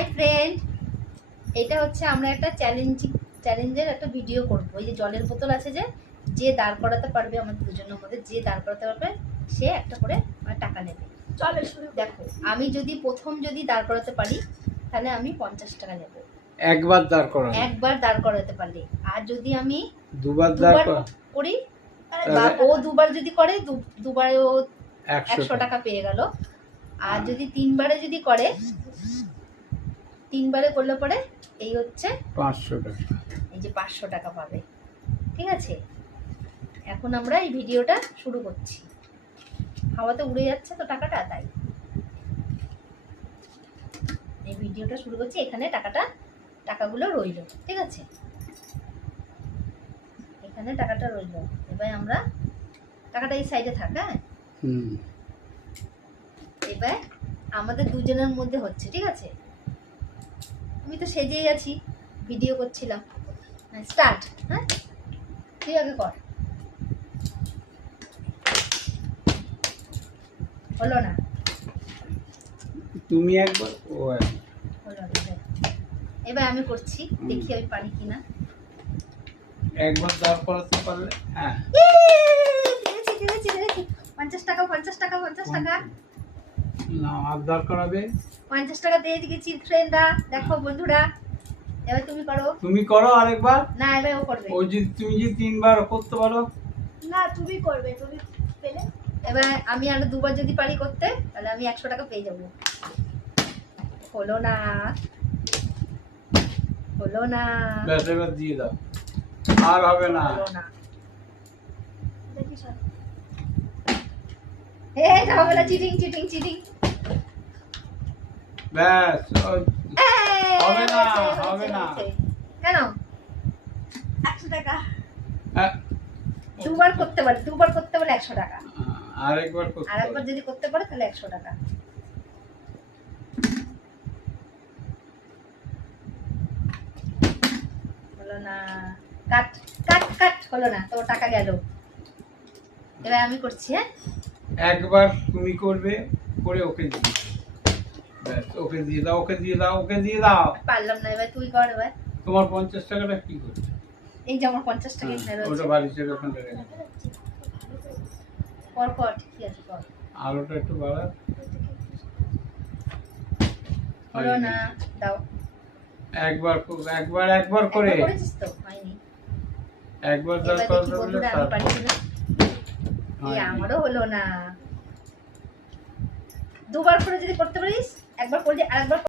Hi friend, এটা হচ্ছে আমরা একটা চ্যালেঞ্জের একটা ভিডিও করবো। এই যে জলের বোতল আছে, যে দাঁড় করাতে পারবে আমাদের দুজনের মধ্যে, যে দাঁড় করাতে পারবে সে একটা করে টাকা নেবে। চলো শুরু। দেখো, আমি যদি প্রথম দাঁড় করাতে পারি তাহলে আমি 50 টাকা নেব। একবার দাঁড় করাতে পারলে। আর যদি আমি দুবার করি বা ও দুবার যদি করে, দুবারে ও 100 টাকা পেয়ে গেল। আর যদি তিনবারে করে, তিনবারে করলে পরে এই হচ্ছে 500 টাকা। এই যে 500 টাকা পাবে। ঠিক আছে, এখন আমরা এই ভিডিওটা শুরু করছি। হাওয়াতে উড়ে যাচ্ছে তো টাকাটা, তাই এই ভিডিওটা শুরু করছি। এখানে টাকাগুলো রইল। ঠিক আছে, এখানে টাকাটা রইল। এবার আমরা টাকাটা এই সাইডে থাক। হ্যাঁ, এবার আমাদের দুজনের মধ্যে হচ্ছে। ঠিক আছে, আমি তো সেজেই আছি, ভিডিও করছিলাম। স্টার্ট। হ্যাঁ, তুই আগে কর। হলো না, তুমি একবার, ও হলো না। এবার আমি করছি, দেখি আমি পারি কিনা। একবার দাঁড় করাতে পারলে। হ্যাঁ, 50 টাকা 50 টাকা 50 টাকা না, আর দাঁড় করাবে। 50 টাকা দিয়ে দিয়েছি ফ্রেন্ডরা। দেখো বন্ধুরা, এবার তুমি করো আরেকবার। না, এবার ও করবে। তুমি যে তিনবার করতে পারো না, তুমি করবে, তুমি পেলে। এবার আমি আরো দুবার যদি পারি করতে, তাহলে আমি 100 টাকা পেয়ে যাবো। হলো না, হলো না, ব্যাস, এবার দিয়ে দাও, আর হবে না। হলো না, হবে না। Cheating cheating cheating. ব্যাস, হবে না, হবে না। কেন? 100 টাকা। হ্যাঁ, দুবার করতে পারে 100 টাকা। আরেকবার যদি করতে পারে তাহলে 100 টাকা। হলো না, কাট কাট কাট। হলো না, তো টাকা গেল। এবার আমি করছি। হ্যাঁ, একবার তুমি করবে, করে ওকে দিয়ে, ব্যাস, ওকে দিয়ে দাও, ওকে দিয়ে দাও, ওকে দিয়ে দাও। পারলাম না, এবার তুই কর। এবার তোমার 50 টাকাটা কি করবে? এই যে আমার 50 টাকা এখানে রয়েছে। ওটা বালিশের ওখানে রেখে দাও। কর, ঠিক আছে, কর। আলোটা একটু বাড়া। হলো না, দাও। একবার করে করেছিস তো? হয়নি। একবার এবার দাও দেখি বন্ধুরা আমি পারি কিনা। এই আমারও হলো না। দুবার করে যদি করতে পারিস, একবার করলে আরেকবার